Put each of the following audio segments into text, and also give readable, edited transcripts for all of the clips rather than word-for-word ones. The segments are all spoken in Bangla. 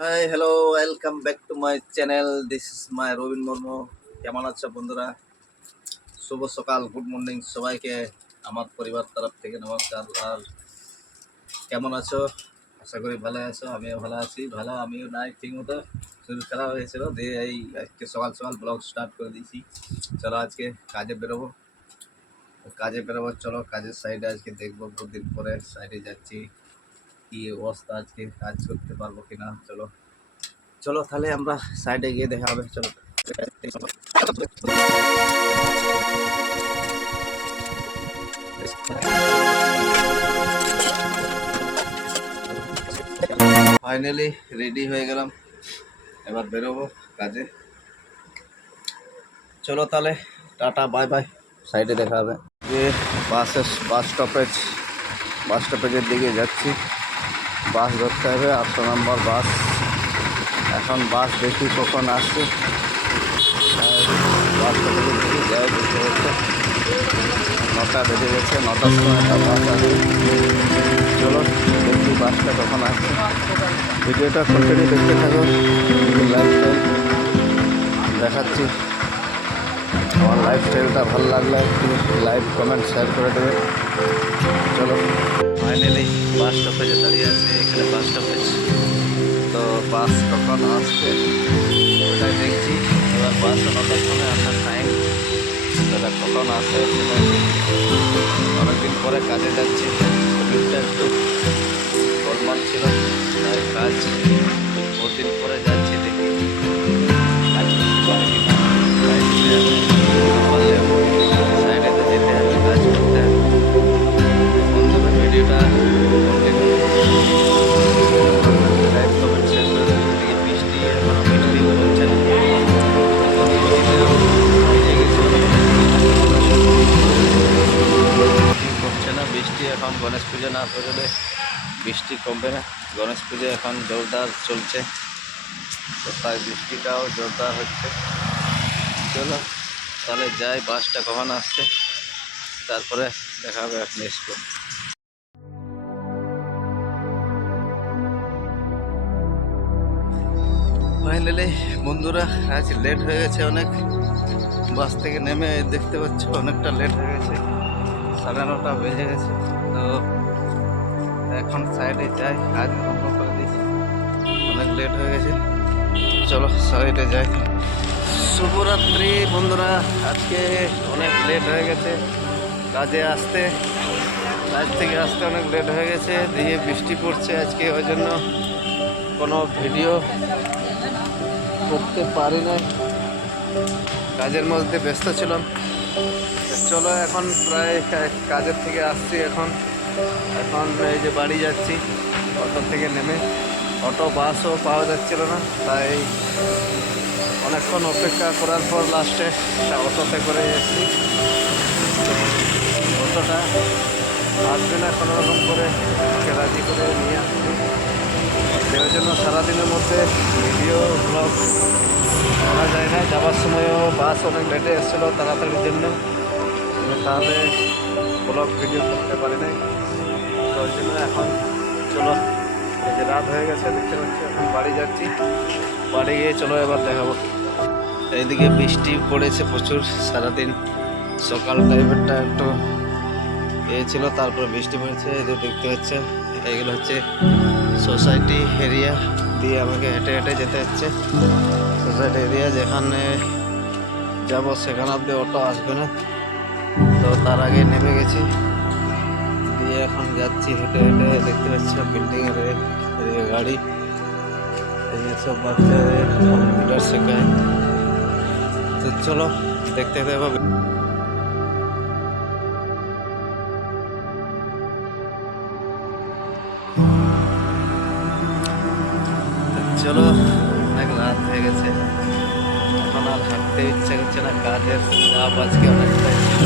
Hi hello, welcome back to my channel. This is my Robin Murmu. কেমন আছো বন্ধুরা? শুভ সকাল, গুড মর্নিং সবাইকে আমার পরিবার তরফ থেকে নমস্কার। আর কেমন আছো? আশা করি ভালো আছো। আমিও ভালো আছি। আমিও নাই ঠিক মতো, শরীর খারাপ হয়েছিল, দিয়ে এই আজকে সকাল সকাল ব্লগ স্টার্ট করে দিয়েছি। চলো আজকে কাজে বেরোবো। চলো কাজের সাইডে আজকে দেখবো, বহুদিন পরে সাইডে যাচ্ছি। কি অবস্থা, আজকে কাজ করতে পারবো কিনা। চলো তাহলে আমরা সাইডে গিয়ে দেখা হবে। চলো ফাইনালি রেডি হয়ে গেলাম, এবার বেরোবো কাজে। চলো তাহলে টাটা, বাই বাই, সাইডে দেখা হবে। যে বাস স্টপেজের দিকে যাচ্ছি। বাস ধরতে হবে, 8 নম্বর বাস। এখন বাস দেখি কখন আসছে। বাস স্টপেজের দিকে যাই, দেখতে হচ্ছে 9টা বেজে গেছে। 9টার সময় একটা বাস আসে। চলো দেখি বাসটা কখন আসছে। ভিডিওটা কন্টিনিউ দেখতে থাকো, লাইফস্টাইল দেখাচ্ছি। আমার লাইফস্টাইলটা ভালো লাগলে একটু লাইক কমেন্ট শেয়ার করে দেবে। চলো ফাইনালি বাস স্টপেজে দাঁড়িয়ে আছে। এখানে বাস স্টপেজ, তো বাস কখন আসছে ওটাই দেখছি। এবার বাস 9টার সময় আসার টাইম, সেটা কখন আসে সেটা অনেকদিন পরে কাজে যাচ্ছি। শরীরটা একটু গোলমাল ছিল, তাই কাজ বহুদিন পরে যাচ্ছি। দেখি কাজ করতে পারি কিনা। সাইডে তো যেতে হবে, কাজ করতে হবে। বন্ধুরা ভিডিওটা লাইক কমেন্ট শেয়ার করে দেবে। এদিকে বৃষ্টি, এখনো বৃষ্টি হচ্ছে না, করছে না বৃষ্টি। এখন গণেশ পুজো না করলে বৃষ্টি কমবে না। গণেশ পুজো এখন জোরদার চলছে, তো তাই বৃষ্টিটাও জোরদার হচ্ছে। চলো তাহলে যাই, বাসটা কখন আসছে তারপরে দেখা হবে নেক্সট। ফাইনালি বন্ধুরা আজ লেট হয়ে গেছে অনেক। বাস থেকে নেমে দেখতে পাচ্ছ অনেকটা লেট হয়ে গেছে, 9:30 বেজে গেছে। তো এখন সাইডে যাই, কাজ বন্ধ করে দিয়েছি, অনেক লেট হয়ে গেছে। চলো সাইডে যাই। শুভরাত্রি বন্ধুরা, আজকে অনেক লেট হয়ে গেছে কাজ থেকে আসতে অনেক লেট হয়ে গেছে। দিয়ে বৃষ্টি পড়ছে আজকে, ওই জন্য কোনো ভিডিও করতে পারি না, কাজের মধ্যে ব্যস্ত ছিলাম। চলো এখন প্রায় কাজের থেকে আসছি। এখন এই যে বাড়ি যাচ্ছি, অটো থেকে নেমে। অটো বাসও পাওয়া যাচ্ছিল না, তাই অনেকক্ষণ অপেক্ষা করার পর লাস্টে একটা অটোতে করে এসেছি। অটোটা আসবে না, কোনো রকম করে রাজি করে নিয়ে আসছি। সেই জন্য সারাদিনের মধ্যে ভিডিও ব্লগ করা যায় না। যাওয়ার সময়ও বাস অনেক লেটে এসেছিলো তাড়াতাড়ির জন্য, তাহলে ব্লগ ভিডিও করতে পারি নাই। তো ওই জন্য এখন চলো, এই যে রাত হয়ে গেছে দেখতে পাচ্ছি, এখন বাড়ি যাচ্ছি। বাড়ি গিয়ে চলো এবার দেখাবো। এইদিকে বৃষ্টি পড়েছে প্রচুর সারাদিন, সকাল টাইমেরটা একটু ছিল, তারপর বৃষ্টি পড়েছে। এই যে দেখতে হচ্ছে, এইগুলো হচ্ছে সোসাইটি এরিয়া দিয়ে আমাকে হেঁটে হেঁটে যেতে হচ্ছে। সোসাইটি এরিয়া যেখানে যাব সেখানে অব্দি অটো আসবে না, তো তার আগে নেমে গেছি। দিয়ে এখন যাচ্ছি হেঁটে হেঁটে। দেখতে পাচ্ছি বিল্ডিংয়ের এদিকে গাড়ি, এই যে সব বাচ্চাদের কম্পিউটার শেখায়। তো চলো দেখতে দেখো। চলো, অনেক রাত হয়ে গেছে, এখন আর হাঁটতে ইচ্ছা করছে না। কাজের চাপ আজকে অনেকটাই ছিল,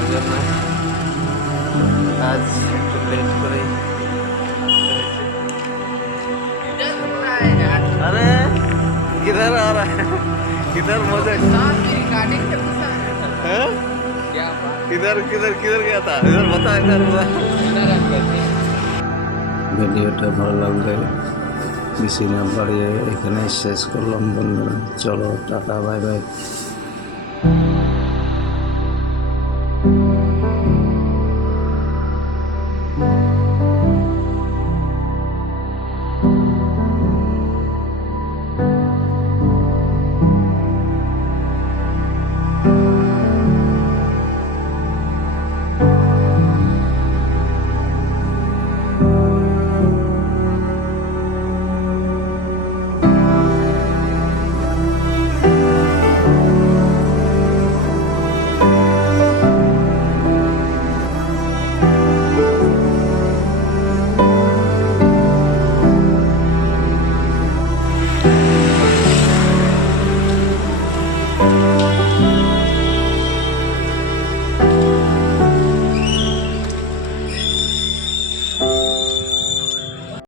ওই জন্য কাজ একটু লেট করেই হাঁটতে হয়েছে। अरे किधर आ रहा है, किधर मजा है? किधर किधर किधर गया था, इधर बता, इधर ভিডিওটা ভালো লাগলে বেশি না বাড়িয়ে এখানে শেষ করলাম বন্ধুরা। চলো টাটা, বাই বাই।